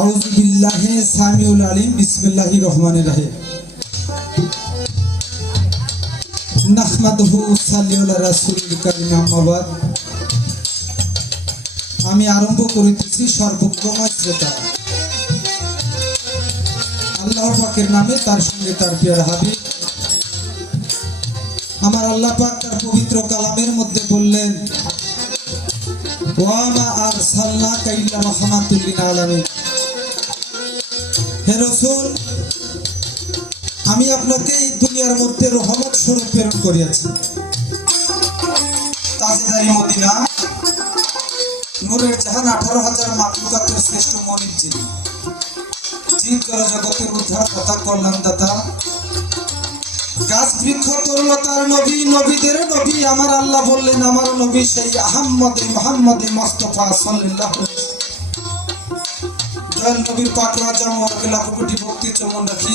আউযু বিল্লাহি সামিউল আলিম বিসমিল্লাহির রহমানির রহিম নাহমাদুহু সাল্লি আলা রাসূলিল কারীম আম্মা বাদ। আমি আরম্ভ করিতেছি সর্বক্রমশ শ্রোতা আল্লাহ পাকের নামে, তার সঙ্গে তার প্রিয় হাবিব। আমার আল্লাহ পাক তার পবিত্র কালামের মধ্যে বললেন, ওয়া মা আরসালনাকা ইল্লা রাহমাতাল লিল আলামিন। হে রাসূল, আমি আপনাকে এই দুনিয়ার মধ্যে রহমত স্বরূপ প্রেরণ করিয়াছি। তাজদারি মদিনা নূরের জাহান 18,000 মাখলুকাতের শ্রেষ্ঠ মনিব যিনি, জিন জগতের উদ্ধার তথা কল্যাণদাতা, গাছ বৃক্ষ তরুলতার নবী, নবীদের নবী। আমার আল্লাহ বললেন, আমার নবী সেই আহমদে মুহাম্মদে মুস্তাফা সাল্লাল্লাহু আলাইহি ওয়াসাল্লাম। নবীর পাক আজম লাখো কোটি ভক্তি চমন রাখি,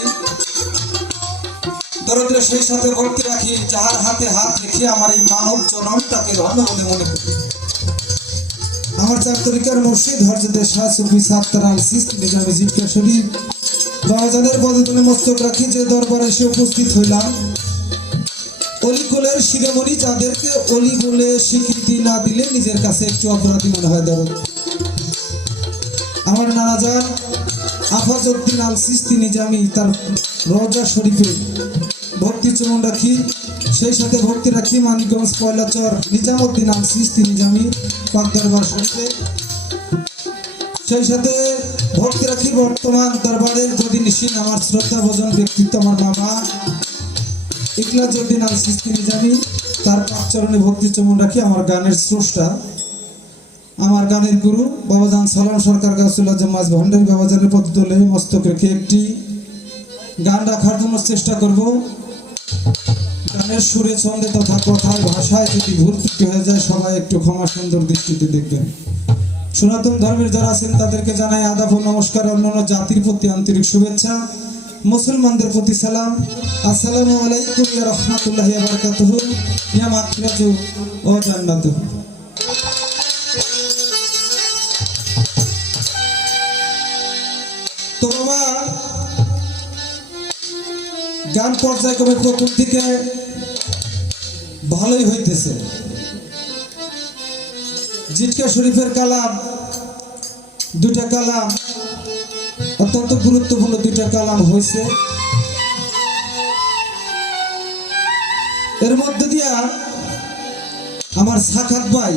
দরদের সেই সাথে ভক্তি রাখি, যাহার হাতে হাত রেখে আমার এই মানব জনমটাকে ধন্য বলে মনে করি। আমার চার তরিকার মুর্শিদ হযরত শাহ সুফি সাত্তার আল সিস্তি নিজামী জিকির শরীফ বাজানের পদতলে মস্তক রাখি যে দরবারে এসে উপস্থিত হইলাম। অলিকুলের শিরোমণি, যাদেরকে অলি বলে স্বীকৃতি না দিলে নিজের কাছে একটু অপরাধী মনে হয়। দরদ আমার নানাজান আফাজউদ্দিন আল সিস্তি নিজামী, তার রওজা শরীফে ভক্তি চমন রাখি, সেই সাথে ভক্তি রাখি মানিকগঞ্জ পয়লাচর নিজামউদ্দিন আল সিস্তি নিজামী পাক দরবার শরীফে, সেই সাথে ভক্তি রাখি বর্তমান দরবারের প্রতিনিধি আমার শ্রদ্ধা ভোজন ব্যক্তিত্ব আমার মামা ইকলাজউদ্দিন আল সিস্তি নিজামী, তার পাক চরণে ভক্তি চমন রাখি। আমার গানের স্রষ্টা, আমার গানের গুরু বাবাজান সালাম সরকার গাছুল্লাহ জামাজ ভান্ডারী বাবাজানের পদতলে মস্তক রেখে একটি গান রাখার জন্য চেষ্টা করব। গানের সুরে ছন্দে তথা কথায় ভাষায় যদি ভুল ত্রুটি হয়ে যায়, সবাই একটু ক্ষমা সুন্দর দৃষ্টিতে দেখবেন। সনাতন ধর্মের যারা আছেন তাদেরকে জানাই আদাব ও নমস্কার, অন্যান্য জাতির প্রতি আন্তরিক শুভেচ্ছা, মুসলমানদের প্রতি সালাম। আসসালামু আলাইকুম ইয়া রাহমাতুল্লাহি ওয়া বারাকাতুহু ইয়া মাগফিরাতু ওয়া জান্নাতু। তো বাবা, গান পর্যায়ক্রমে প্রথম দিকে ভালোই হইতেছে। জিটকা শরীফের কালাম, দুইটা কালাম অত্যন্ত গুরুত্বপূর্ণ, দুইটা কালাম হয়েছে। এর মধ্যে দিয়া আমার সাখাত ভাই